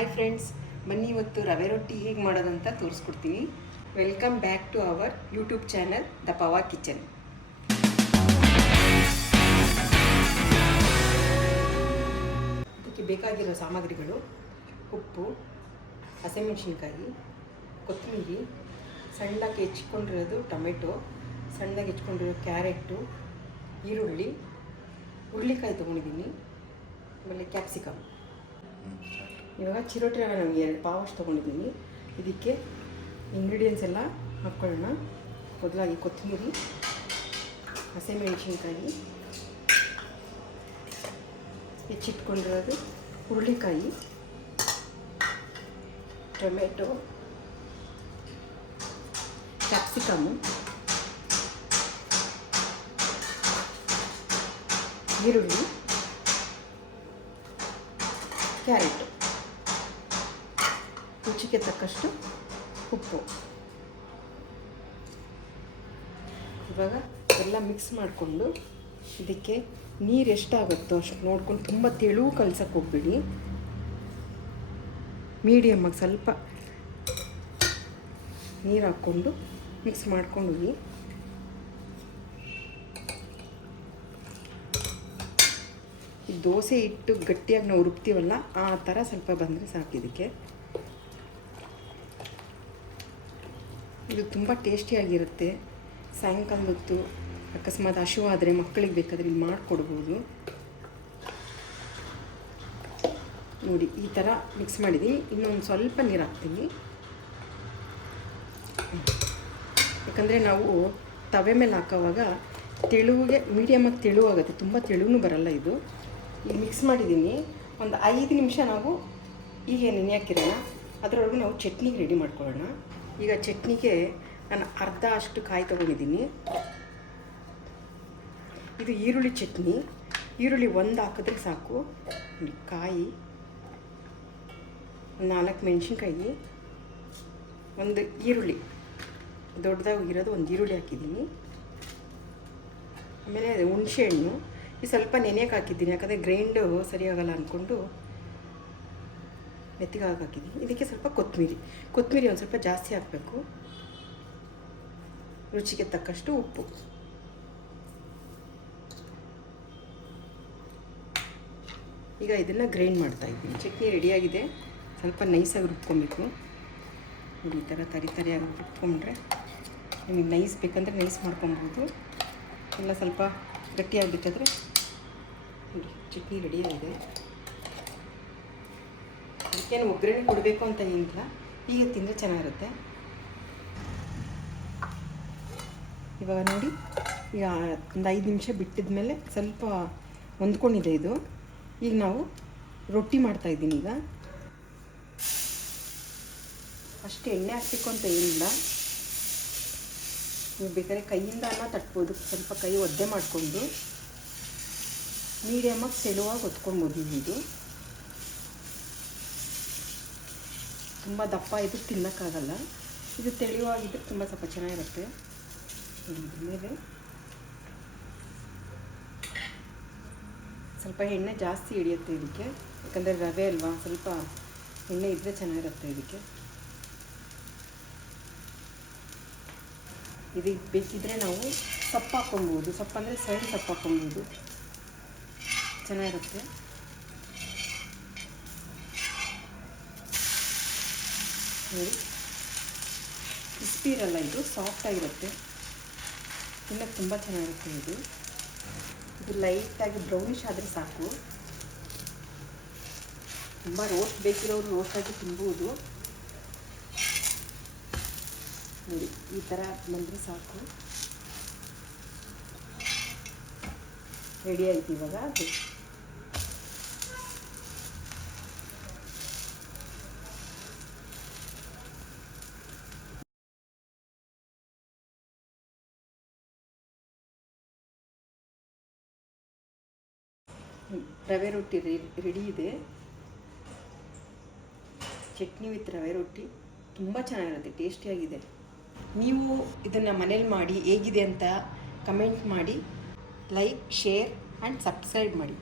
Hi friends, ಬನ್ನಿ ಇವತ್ತು ರವೆ ರೊಟ್ಟಿ ಹೇಗೆ ಮಾಡೋದಂತ ತೋರಿಸ್ಕೊಡ್ತೀನಿ. Welcome back to our YouTube channel the power kitchen. ಇದಕ್ಕೆ ಬೇಕಾಗಿರೋ ಸಾಮಗ್ರಿಗಳು: ಉಪ್ಪು, ಹಸಿಮೆಣಸಿನ್ಕಾಯಿ, ಕೊತ್ತಂಬರಿ, ಸಣ್ಣದಾಗಿ ಹೆಚ್ಚಿಕೊಂಡಿರೋದು ಟೊಮೆಟೊ, ಸಣ್ಣದಾಗಿ ಹೆಚ್ಚಿಕೊಂಡಿರೋ ಕ್ಯಾರೆಟು, ಈರುಳ್ಳಿ, ಹುರುಳಿಕಾಯಿ ತೊಗೊಂಡಿದ್ದೀನಿ, ಆಮೇಲೆ ಕ್ಯಾಪ್ಸಿಕಮ್. ಇವಾಗ ಚಿರೋಟಿ ರವೆ ನಾನು 2 ಪಾವಷ್ಟು ತೊಗೊಂಡಿದ್ದೀನಿ. ಇದಕ್ಕೆ ಇಂಗ್ರೀಡಿಯೆಂಟ್ಸ್ ಎಲ್ಲ ಹಾಕ್ಕೊಳ್ಳೋಣ. ಮೊದಲಾಗಿ ಕೊತ್ತಂಬರಿ, ಹಸಿಮೆಣಸಿನ್ಕಾಯಿ, ಹೆಚ್ಚಿಟ್ಕೊಂಡಿರೋದು ಹುರುಳಿಕಾಯಿ, ಟೊಮೆಟೊ, ಕ್ಯಾಪ್ಸಿಕಮ್ಮು, ಈರುಳ್ಳಿ, ಕ್ಯಾರೆಟು, ರುಚಿಗೆ ತಕ್ಕಷ್ಟು ಉಪ್ಪು. ಇವಾಗ ಎಲ್ಲ ಮಿಕ್ಸ್ ಮಾಡಿಕೊಂಡು ಇದಕ್ಕೆ ನೀರು ಎಷ್ಟಾಗುತ್ತೋ ಅಷ್ಟು ನೋಡ್ಕೊಂಡು, ತುಂಬ ತೆಳು ಕಲ್ಸಕ್ಕೆ ಹೋಗ್ಬಿಡಿ. ಮೀಡಿಯಮ್ಮಾಗಿ ಸ್ವಲ್ಪ ನೀರು ಹಾಕ್ಕೊಂಡು ಮಿಕ್ಸ್ ಮಾಡ್ಕೊಂಡ್ವಿ. ಈ ದೋಸೆ ಹಿಟ್ಟು ಗಟ್ಟಿಯಾಗಿ ನಾವು ರುಬ್ತೀವಲ್ಲ, ಆ ಥರ ಸ್ವಲ್ಪ ಬಂದರೆ ಸಾಕು. ಇದಕ್ಕೆ ಇದು ತುಂಬ ಟೇಸ್ಟಿಯಾಗಿರುತ್ತೆ. ಸಾಯಂಕಾಲದ ಹೊತ್ತು ಅಕಸ್ಮಾತ್ ಹಸಿವಾದರೆ ಮಕ್ಕಳಿಗೆ ಬೇಕಾದರೆ ಇಲ್ಲಿ ಮಾಡಿಕೊಡ್ಬೋದು. ನೋಡಿ, ಈ ಥರ ಮಿಕ್ಸ್ ಮಾಡಿದ್ದೀನಿ. ಇನ್ನೊಂದು ಸ್ವಲ್ಪ ನೀರು ಹಾಕ್ತೀನಿ, ಯಾಕಂದರೆ ನಾವು ತವೆ ಮೇಲೆ ಹಾಕೋವಾಗ ತೆಳುವಿಗೆ ಮೀಡಿಯಮಾಗಿ ತೆಳುವಾಗುತ್ತೆ, ತುಂಬ ತೆಳುವೂ ಬರಲ್ಲ. ಇದು ಈಗ ಮಿಕ್ಸ್ ಮಾಡಿದ್ದೀನಿ. ಒಂದು 5 ನಿಮಿಷ ನಾವು ಹೀಗೆ ನೆನೆ ಹಾಕಿರೋಣ. ಅದರೊಳಗೆ ನಾವು ಚಟ್ನಿಗೆ ರೆಡಿ ಮಾಡ್ಕೊಳ್ಳೋಣ. ಈಗ ಚಟ್ನಿಗೆ ನಾನು ಅರ್ಧ ಅಷ್ಟು ಕಾಯಿ ತೊಗೊಂಡಿದ್ದೀನಿ. ಇದು ಈರುಳ್ಳಿ ಚಟ್ನಿ. ಈರುಳ್ಳಿ 1 ಹಾಕಿದ್ರೆ ಸಾಕು. ಕಾಯಿ, 4 ಮೆಣಸಿನ್ಕಾಯಿ, 1 ಈರುಳ್ಳಿ ದೊಡ್ಡದಾಗಿರೋದು 1 ಈರುಳ್ಳಿ ಹಾಕಿದ್ದೀನಿ. ಆಮೇಲೆ ಹುಣಸೆ ಹಣ್ಣು ಈ ಸ್ವಲ್ಪ ನೆನೆಯಕ್ಕೆ ಹಾಕಿದ್ದೀನಿ, ಯಾಕಂದರೆ ಗ್ರೈಂಡು ಸರಿಯಾಗಲ್ಲ ಅಂದ್ಕೊಂಡು ಮೆತ್ತಿಗೆ ಹಾಕಿದ್ದೀನಿ. ಇದಕ್ಕೆ ಸ್ವಲ್ಪ ಕೊತ್ತಂಬರಿ ಒಂದು ಸ್ವಲ್ಪ ಜಾಸ್ತಿ ಹಾಕಬೇಕು. ರುಚಿಗೆ ತಕ್ಕಷ್ಟು ಉಪ್ಪು. ಈಗ ಇದನ್ನು ಗ್ರೈಂಡ್ ಮಾಡ್ತಾಯಿದ್ದೀನಿ. ಚಟ್ನಿ ರೆಡಿಯಾಗಿದೆ. ಸ್ವಲ್ಪ ನೈಸಾಗಿ ರುಬ್ಕೊಬೇಕು. ಈ ಥರ ತರಿಯಾಗಿ ರುಬ್ಕೊಂಡ್ರೆ ನಿಮಗೆ ನೈಸ್ ಬೇಕಂದರೆ ನೈಸ್ ಮಾಡ್ಕೊಬೋದು, ಇಲ್ಲ ಸ್ವಲ್ಪ ಗಟ್ಟಿಯಾಗಬೇಕಾದ್ರೆ ನೋಡಿ ಚಟ್ನಿ ರೆಡಿಯಾಗಿದೆ. ಅದಕ್ಕೇನು ಒಗ್ಗರಣೆ ಕೊಡಬೇಕು ಅಂತ ಏನಿಲ್ಲ, ಹೀಗೆ ತಿಂದರೆ ಚೆನ್ನಾಗಿರುತ್ತೆ. ಇವಾಗ ನೋಡಿ, ಈಗ ಒಂದು 5 ನಿಮಿಷ ಬಿಟ್ಟಿದ ಮೇಲೆ ಸ್ವಲ್ಪ ಹೊಂದ್ಕೊಂಡಿದೆ ಇದು. ಈಗ ನಾವು ರೊಟ್ಟಿ ಮಾಡ್ತಾಯಿದ್ದೀನಿ. ಈಗ ಅಷ್ಟು ಎಣ್ಣೆ ಹಾಕಬೇಕು ಅಂತ ಏನಿಲ್ಲ, ನೀವು ಬೇಕಾದ್ರೆ ಕೈಯಿಂದ ತಟ್ಬೋದು. ಸ್ವಲ್ಪ ಕೈ ಒದ್ದೆ ಮಾಡಿಕೊಂಡು ಮೀಡಿಯಮಾಗಿ ತೆಳುವಾಗಿ ಒತ್ಕೊಳ್ಬೋದು. ಇದು ತುಂಬ ದಪ್ಪ ಇದ್ರೆ ತಿನ್ನೋಕ್ಕಾಗಲ್ಲ. ಇದು ತೆಳುವಾಗಿದ್ದರೆ ತುಂಬ ಸ್ವಲ್ಪ ಚೆನ್ನಾಗಿರುತ್ತೆ. ಇದ್ರ ಮೇಲೆ ಸ್ವಲ್ಪ ಎಣ್ಣೆ ಜಾಸ್ತಿ ಹಿಡಿಯುತ್ತೆ ಇದಕ್ಕೆ, ಯಾಕಂದರೆ ರವೆ ಅಲ್ವಾ, ಸ್ವಲ್ಪ ಎಣ್ಣೆ ಇದ್ದರೆ ಚೆನ್ನಾಗಿರುತ್ತೆ ಇದಕ್ಕೆ. ಇದಕ್ಕೆ ಬೇಕಿದ್ದರೆ ನಾವು ಸೊಪ್ಪು ಹಾಕ್ಕೊಬೋದು. ಸೊಪ್ಪು ಅಂದರೆ ಸೈಡ್ ಸೊಪ್ಪು ಹಾಕ್ಕೊಬೋದು, ಚೆನ್ನಾಗಿರುತ್ತೆ. ನೋಡಿ, ಕ್ರಿಸ್ಪಿ ಇರಲ್ಲ, ಇದು ಸಾಫ್ಟಾಗಿರುತ್ತೆ, ತಿನ್ನೋಕ್ಕೆ ತುಂಬ ಚೆನ್ನಾಗಿರುತ್ತೆ. ಇದು ಲೈಟಾಗಿ ಬ್ರೌನಿಷ್ ಆದರೆ ಸಾಕು. ತುಂಬ ರೋಸ್ಟ್ ಬೇಕಿರೋರು ರೋಸ್ಟಾಗಿ ತಿನ್ಬೋದು. ನೋಡಿ, ಈ ಥರ ಬಂದರೆ ಸಾಕು. ರೆಡಿ ಆಯ್ತು. ಇವಾಗ ರವೆ ರೊಟ್ಟಿ ರೆಡಿ ಇದೆ. ಚಟ್ನಿ ವಿತ್ ರವೆ ರೊಟ್ಟಿ ತುಂಬ ಚೆನ್ನಾಗಿರುತ್ತೆ, ಟೇಸ್ಟಿಯಾಗಿದೆ. ನೀವು ಇದನ್ನು ಮನೇಲಿ ಮಾಡಿ ಹೇಗಿದೆ ಅಂತ ಕಮೆಂಟ್ ಮಾಡಿ, ಲೈಕ್, ಶೇರ್ ಆ್ಯಂಡ್ ಸಬ್ಸ್ಕ್ರೈಬ್ ಮಾಡಿ.